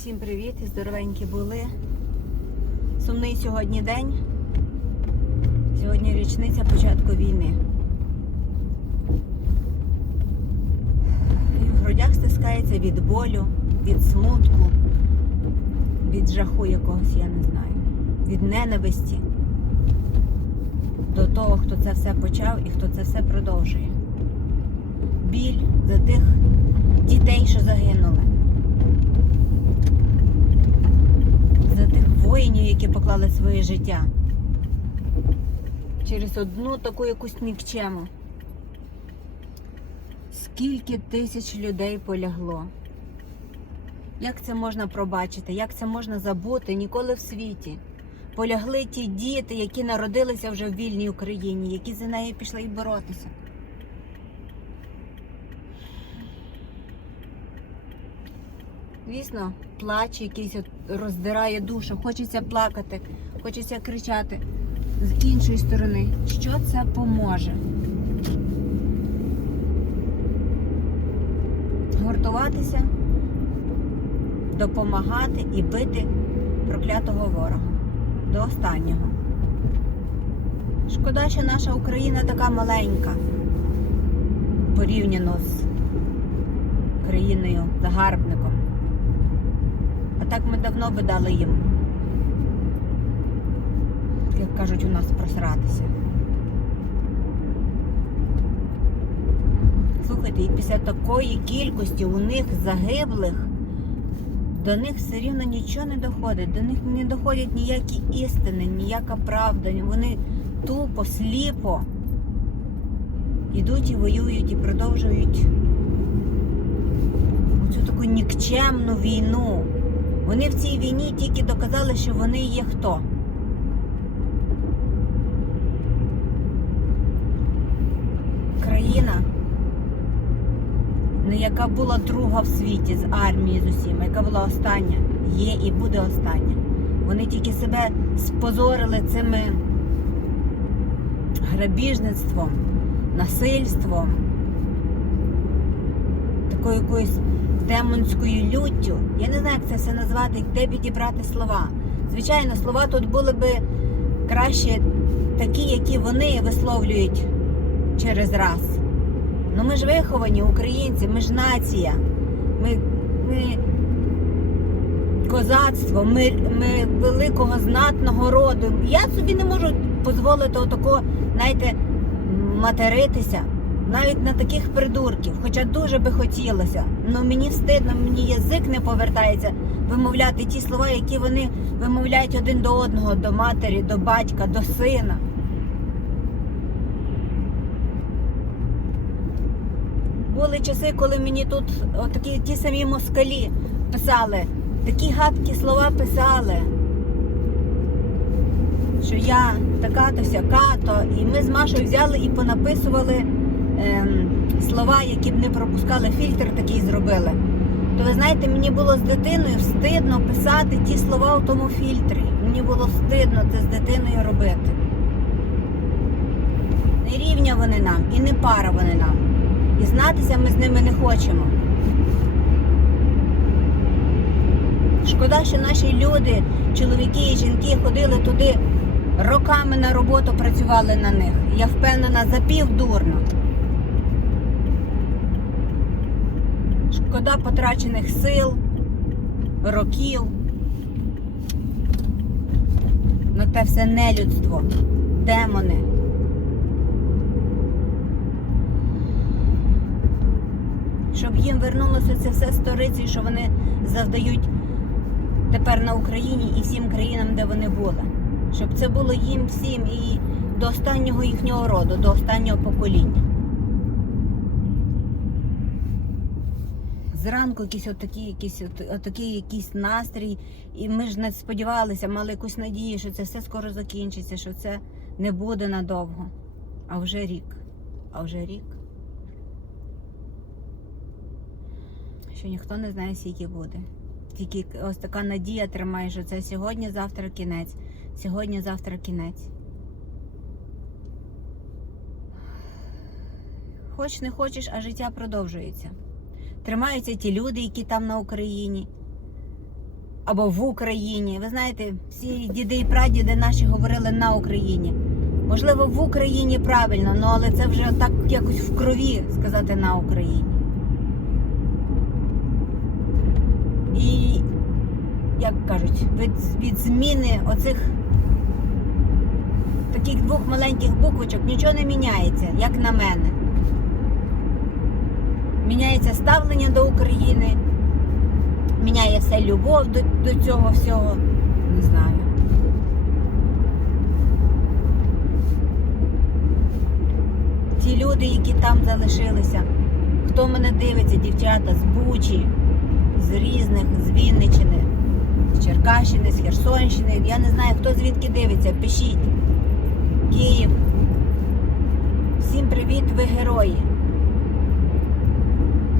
Всім привіт здоровенькі були. Сумний сьогодні день. Сьогодні річниця початку війни. І в грудях стискається від болю, від смутку, від жаху якогось, я не знаю, від ненависті до того, хто це все почав і хто це все продовжує. Біль за тих дітей, що загинули. за воїнів, які поклали своє життя. Через одну таку якусь нікчему. Скільки тисяч людей полягло? Як це можна пробачити? Як це можна забути ніколи в світі? Полягли ті діти, які народилися вже в вільній Україні, які за нею пішли й боротися. Звісно, плач якийсь роздирає душу, хочеться плакати, хочеться кричати. З іншої сторони, що це поможе? Гуртуватися, допомагати і бити проклятого ворога до останнього. Шкода, що наша Україна така маленька порівняно з країною загарбником. Так ми давно би дали їм, як кажуть, у нас просратися. Слухайте, і після такої кількості у них загиблих, до них все рівно нічого не доходить, до них не доходять ніякі істини, ніяка правда. Вони тупо, сліпо йдуть і воюють і продовжують оцю таку нікчемну війну. Вони в цій війні тільки доказали, що вони є хто. Країна, не яка була друга в світі з армії з усіма, яка була остання, є і буде остання. Вони тільки себе спозорили цими грабіжництвом, насильством, такою якоюсь демонською люттю. Я не знаю, як це все назвати, де підібрати слова. Звичайно, слова тут були би краще такі, які вони висловлюють через раз. Ну ми ж виховані, українці, ми ж нація. Ми, ми козацтво, ми, ми великого знатного роду. Я собі не можу дозволити отако, знаєте, материтися навіть на таких придурків, хоча дуже би хотілося. Ну мені встидно, мені язик не повертається вимовляти ті слова, які вони вимовляють один до одного, до матері, до батька, до сина. Були часи, коли мені тут отакі ті самі москалі писали, такі гадкі слова писали, що я така-то сяка-то, і ми з Машою взяли і понаписували слова, які б не пропускали фільтр, такий зробили. То ви знаєте, мені було з дитиною встидно писати ті слова у тому фільтрі. Мені було встидно це з дитиною робити. Не рівня вони нам і не пара вони нам. І знатися ми з ними не хочемо. Шкода, що наші люди, чоловіки і жінки ходили туди роками на роботу працювали на них. Я впевнена, запівдурно. Шкода потрачених сил, років. На те все нелюдство, демони. Щоб їм вернулося це все сторицею, що вони завдають тепер на Україні і всім країнам, де вони були. Щоб це було їм всім і до останнього їхнього роду, до останнього покоління. Зранку якийсь отакий, якийсь от- отакий якийсь настрій, і ми ж не сподівалися, мали якусь надію, що це все скоро закінчиться, що це не буде надовго. А вже рік. А вже рік. Що ніхто не знає, скільки буде. Тільки ось така надія тримає, що це сьогодні, завтра кінець. Сьогодні, завтра кінець. Хоч не хочеш, а життя продовжується. Тримаються ті люди, які там на Україні. або в Україні. Ви знаєте, всі діди і прадіди наші говорили на Україні. Можливо, в Україні правильно, ну але це вже так якось в крові сказати на Україні. І, як кажуть, від, від зміни оцих таких двох маленьких буквочок нічого не міняється, як на мене. Міняється ставлення до України, міняється любов до, до цього всього. Не знаю. Ті люди, які там залишилися, хто мене дивиться, дівчата з Бучі, з різних, з Вінничини, з Черкащини, з Херсонщини. Я не знаю, хто звідки дивиться, пишіть. Київ. Всім привіт, ви герої.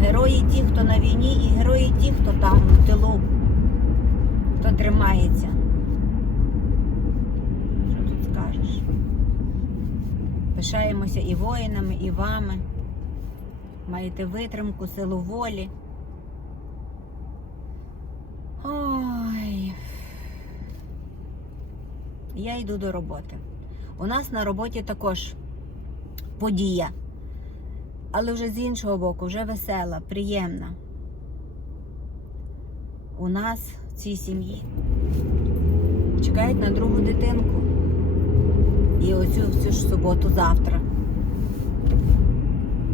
Герої ті, хто на війні, і герої ті, хто там в тилу, хто тримається. Що тут скажеш? Пишаємося і воїнами, і вами. Маєте витримку, силу волі. Ой. Я йду до роботи. У нас на роботі також подія. Але вже з іншого боку, вже весела, приємна. У нас в цій сім'ї чекають на другу дитинку. І оцю всю ж суботу завтра.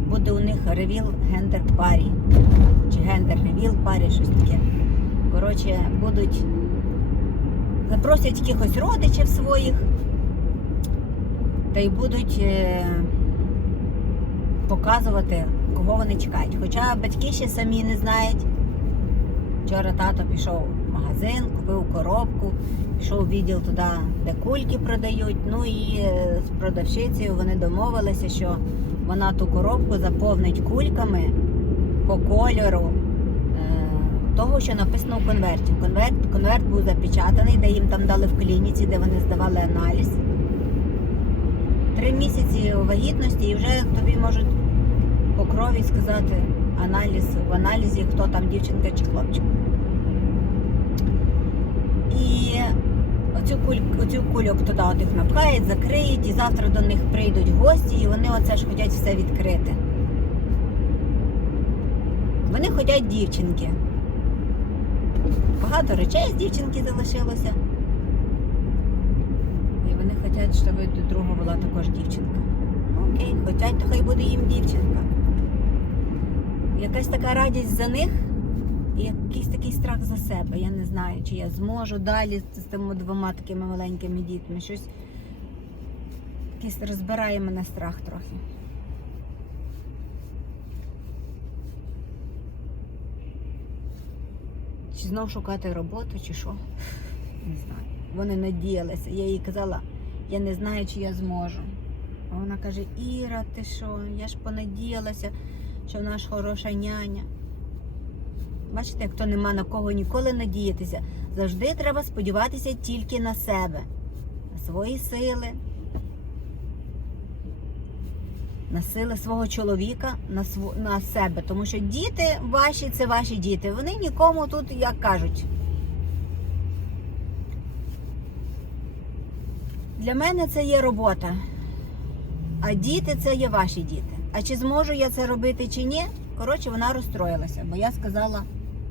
Буде у них ревіл гендер парі. Чи гендер ревіл парі, щось таке. Коротше, будуть запросять якихось родичів своїх та й будуть е, показувати, кого вони чекають. Хоча батьки ще самі не знають. Вчора тато пішов в магазин, купив коробку, пішов у відділ туди, де кульки продають. Ну і е, з продавщицею вони домовилися, що вона ту коробку заповнить кульками по кольору е, того, що написано в конверті. Конверт, конверт був запечатаний, де їм там дали в клініці, де вони здавали аналіз. Три місяці вагітності і вже тобі можуть по крові сказати аналіз в аналізі, хто там дівчинка чи хлопчик. І оцю, куль, оцю кульок туди от їх напхають, закриють, і завтра до них прийдуть гості, і вони оце ж хочуть все відкрити. Вони хочуть дівчинки. Багато речей з дівчинки залишилося. Хочуть, щоб до другого була також дівчинка. Окей, хочуть, то хай буде їм дівчинка. Якась така радість за них і якийсь такий страх за себе. Я не знаю, чи я зможу далі з тими двома такими маленькими дітьми. Щось якийсь розбирає мене страх трохи. Чи знов шукати роботу, чи що? Не знаю. Вони надіялися. Я їй казала, я не знаю, чи я зможу. А вона каже: Іра, ти що? Я ж понадіялася, що вона ж хороша няня. Бачите, як то нема на кого ніколи надіятися. Завжди треба сподіватися тільки на себе, на свої сили, на сили свого чоловіка, на, св... на себе. Тому що діти ваші це ваші діти. Вони нікому тут, як кажуть. Для мене це є робота. А діти це є ваші діти. А чи зможу я це робити чи ні? Коротше, вона розстроїлася, бо я сказала,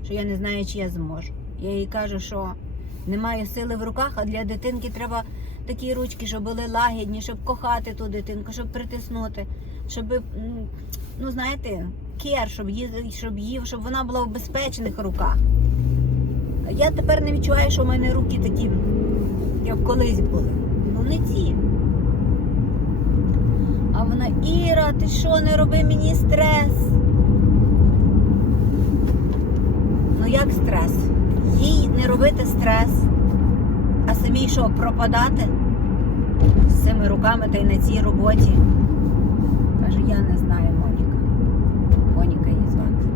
що я не знаю, чи я зможу. Я їй кажу, що немає сили в руках, а для дитинки треба такі ручки, щоб були лагідні, щоб кохати ту дитинку, щоб притиснути, щоб, ну знаєте, кер, щоб її, щоб її, щоб вона була в безпечних руках. Я тепер не відчуваю, що в мене руки такі, як колись були. Не ті. А вона, Іра, ти що, не роби мені стрес? Ну як стрес? Їй не робити стрес, а самій що, пропадати з цими руками та й на цій роботі? Каже, я не знаю, Моніка. Моніка її звати.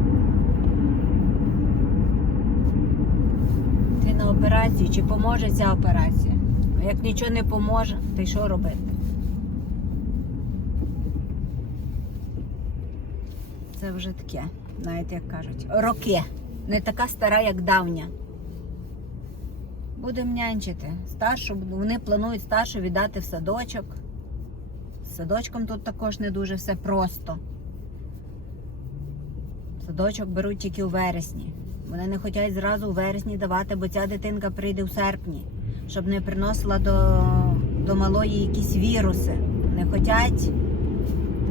Ти на операцію, чи поможе ця операція? А як нічого не поможе, то й що робити? Це вже таке, знаєте, як кажуть, роки. Не така стара, як давня. Будемо нянчити. Старшу, вони планують старшу віддати в садочок. З садочком тут також не дуже все просто. Садочок беруть тільки у вересні. Вони не хочуть зразу у вересні давати, бо ця дитинка прийде у серпні, щоб не приносила до, до малої якісь віруси. Не хочуть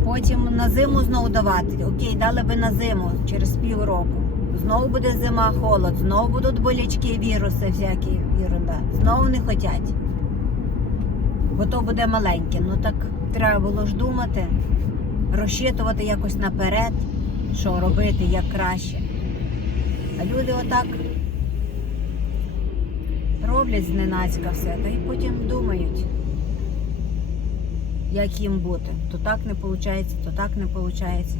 потім на зиму знову давати. Окей, дали би на зиму через півроку. Знову буде зима, холод, знову будуть болячки, віруси, всякі ерунда. Знову не хочуть. Бо то буде маленьке. Ну так треба було ж думати, розчитувати якось наперед, що робити як краще. А люди отак роблять зненацька все, та й потім думають, як їм бути. То так не виходить, то так не виходить.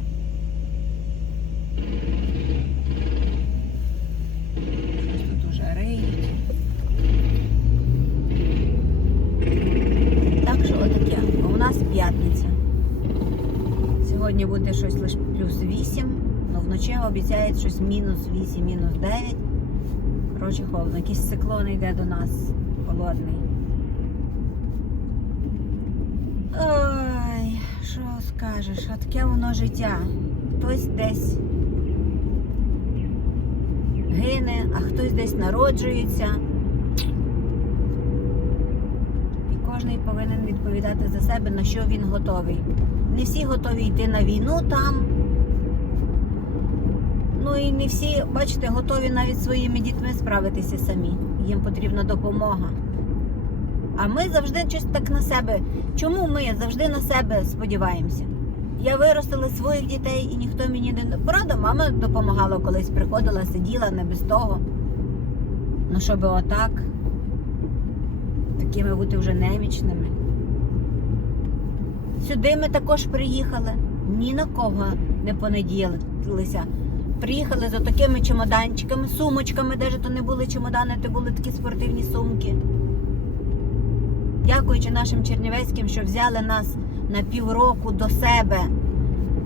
Тут уже риють. Так що отаке. У нас п'ятниця. Сьогодні буде щось лише плюс 8, але вночі обіцяють щось мінус 8, мінус 9. Коротше, холодно. Якийсь циклон йде до нас холодний. Ой, що скажеш, а таке воно життя. Хтось десь гине, а хтось десь народжується. І кожен повинен відповідати за себе, на що він готовий. Не всі готові йти на війну там. І не всі, бачите, готові навіть своїми дітьми справитися самі. Їм потрібна допомога. А ми завжди щось так на себе. Чому ми завжди на себе сподіваємося? Я виростила своїх дітей і ніхто мені не. Правда, мама допомагала колись, приходила, сиділа не без того. Ну, щоб отак, такими бути вже немічними. Сюди ми також приїхали, ні на кого не понадіялися. Приїхали з такими чемоданчиками, сумочками, навіть то не були чемодани, то були такі спортивні сумки. Дякуючи нашим чернівецьким, що взяли нас на півроку до себе.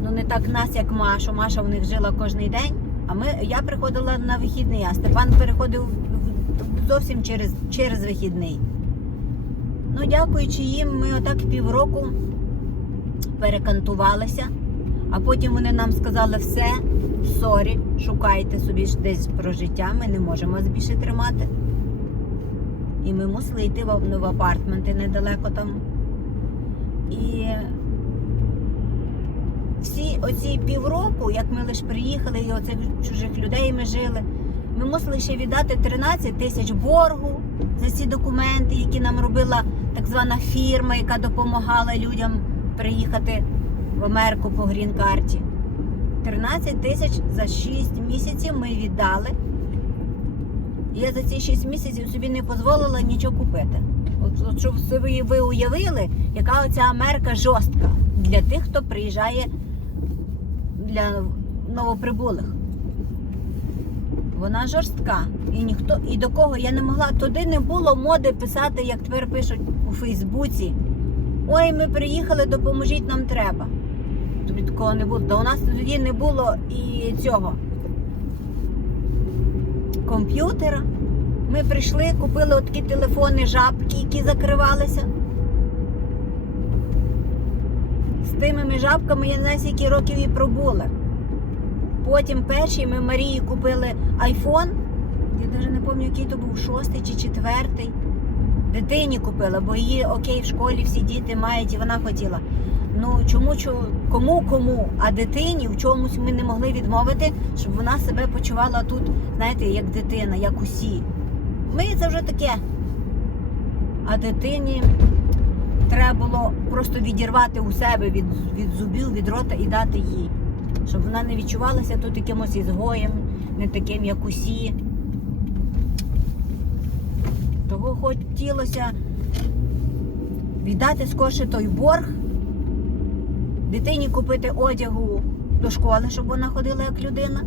Ну не так нас, як Машу. Маша в них жила кожен день. А ми, я приходила на вихідний, а Степан переходив зовсім через, через вихідний. Ну, дякуючи їм, ми отак півроку перекантувалися, а потім вони нам сказали все, сорі, шукайте собі десь про життя, ми не можемо вас більше тримати. І ми мусили йти в, в апартменти недалеко там. І всі оці півроку, як ми лише приїхали, і оцих чужих людей ми жили, ми мусили ще віддати 13 тисяч боргу за ці документи, які нам робила так звана фірма, яка допомагала людям приїхати в Америку по грін-карті. 13 тисяч за 6 місяців ми віддали. Я за ці 6 місяців собі не дозволила нічого купити. От, от щоб собі ви уявили, яка оця Америка жорстка для тих, хто приїжджає для новоприбулих. Вона жорстка. І ніхто, і до кого я не могла. Туди не було моди писати, як тепер пишуть у Фейсбуці. Ой, ми приїхали, допоможіть, нам треба. Тобі такого не було. Та у нас тоді не було і цього комп'ютера. Ми прийшли, купили такі телефони, жабки, які закривалися. З тими ми жабками я не знаю, скільки років і пробула. Потім перший ми Марії купили айфон. Я навіть не пам'ятаю, який то був шостий чи четвертий. Дитині купила, бо її окей, в школі всі діти мають і вона хотіла. Ну чому чу- кому кому, а дитині в чомусь ми не могли відмовити, щоб вона себе почувала тут, знаєте, як дитина, як усі. Ми це вже таке. А дитині треба було просто відірвати у себе від, від зубів, від рота і дати їй. Щоб вона не відчувалася тут якимось ізгоєм, не таким, як усі. Того хотілося віддати скорше той борг, дитині купити одягу до школи, щоб вона ходила як людина.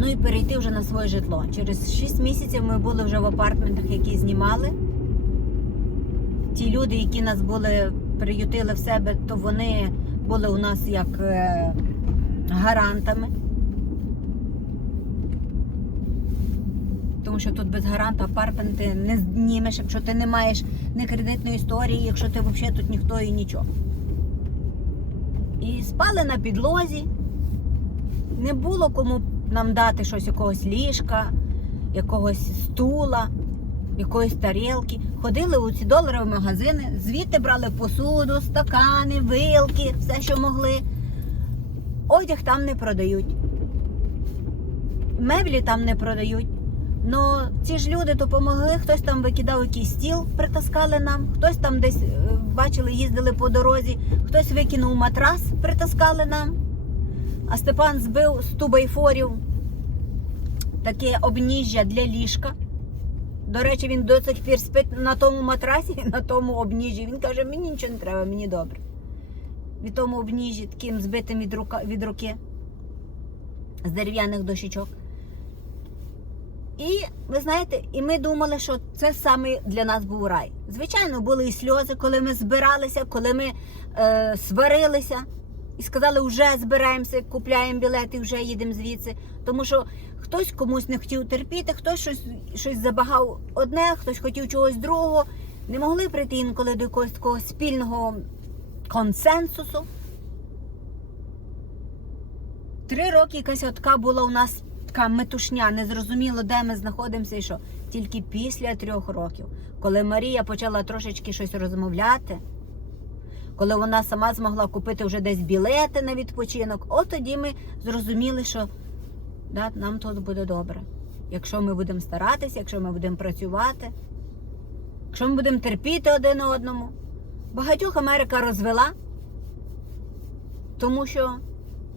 Ну і перейти вже на своє житло. Через 6 місяців ми були вже в апартментах, які знімали. Ті люди, які нас були приютили в себе, то вони були у нас як е, гарантами. Тому що тут без гаранта апартмент ти не знімеш, якщо ти не маєш ні кредитної історії, якщо ти взагалі тут ніхто і нічого. І спали на підлозі. Не було кому нам дати щось, якогось ліжка, якогось стула, якоїсь тарілки. Ходили у ці доларові магазини, звідти брали посуду, стакани, вилки, все, що могли. Одяг там не продають. Меблі там не продають. Ну, ці ж люди допомогли, хтось там викидав якийсь стіл, притаскали нам, хтось там десь е, бачили, їздили по дорозі, хтось викинув матрас, притаскали нам. А Степан збив з тубайфорів таке обніжжя для ліжка. До речі, він до цих пір спить на тому матрасі, на тому обніжжі. Він каже, мені нічого не треба, мені добре. Від тому обніжжі, таким збитим від, рука, від руки, з дерев'яних дощечок. І ви знаєте, і ми думали, що це саме для нас був рай. Звичайно, були і сльози, коли ми збиралися, коли ми е, сварилися і сказали, вже збираємося, купляємо білети, вже їдемо звідси. Тому що хтось комусь не хотів терпіти, хтось щось, щось забагав одне, хтось хотів чогось другого. Не могли прийти інколи до якогось такого спільного консенсусу. Три роки якась така була у нас така метушня, незрозуміло, де ми знаходимося і що. Тільки після трьох років, коли Марія почала трошечки щось розмовляти, коли вона сама змогла купити вже десь білети на відпочинок, от тоді ми зрозуміли, що да, нам тут буде добре. Якщо ми будемо старатися, якщо ми будемо працювати, якщо ми будемо терпіти один одному. Багатьох Америка розвела, тому що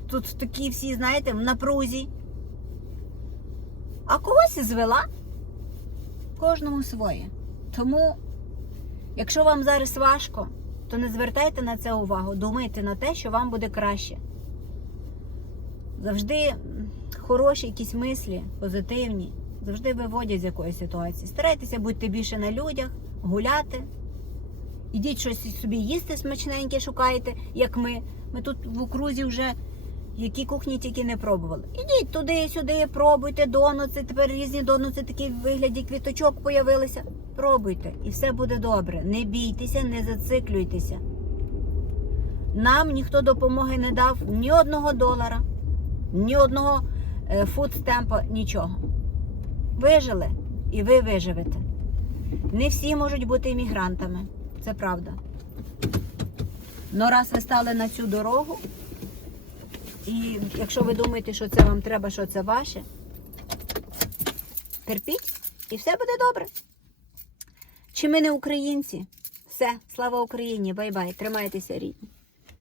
тут такі всі, знаєте, в напрузі. А когось звела. Кожному своє. Тому, якщо вам зараз важко, то не звертайте на це увагу. Думайте на те, що вам буде краще. Завжди хороші якісь мислі, позитивні, завжди виводять з якоїсь ситуації. Старайтеся бути більше на людях, гуляти. Ідіть щось собі їсти смачненьке, шукайте, як ми. Ми тут в окрузі вже які кухні тільки не пробували. Ідіть туди, сюди, пробуйте донуци. Тепер різні донуци такі в вигляді квіточок появилися. Пробуйте, і все буде добре. Не бійтеся, не зациклюйтеся. Нам ніхто допомоги не дав ні одного долара, ні одного е, фудстемпа, нічого. Вижили і ви виживете. Не всі можуть бути іммігрантами, це правда. Но раз ви стали на цю дорогу, і якщо ви думаєте, що це вам треба, що це ваше, терпіть і все буде добре. Чи ми не українці? Все, слава Україні, бай-бай, тримайтеся рідні.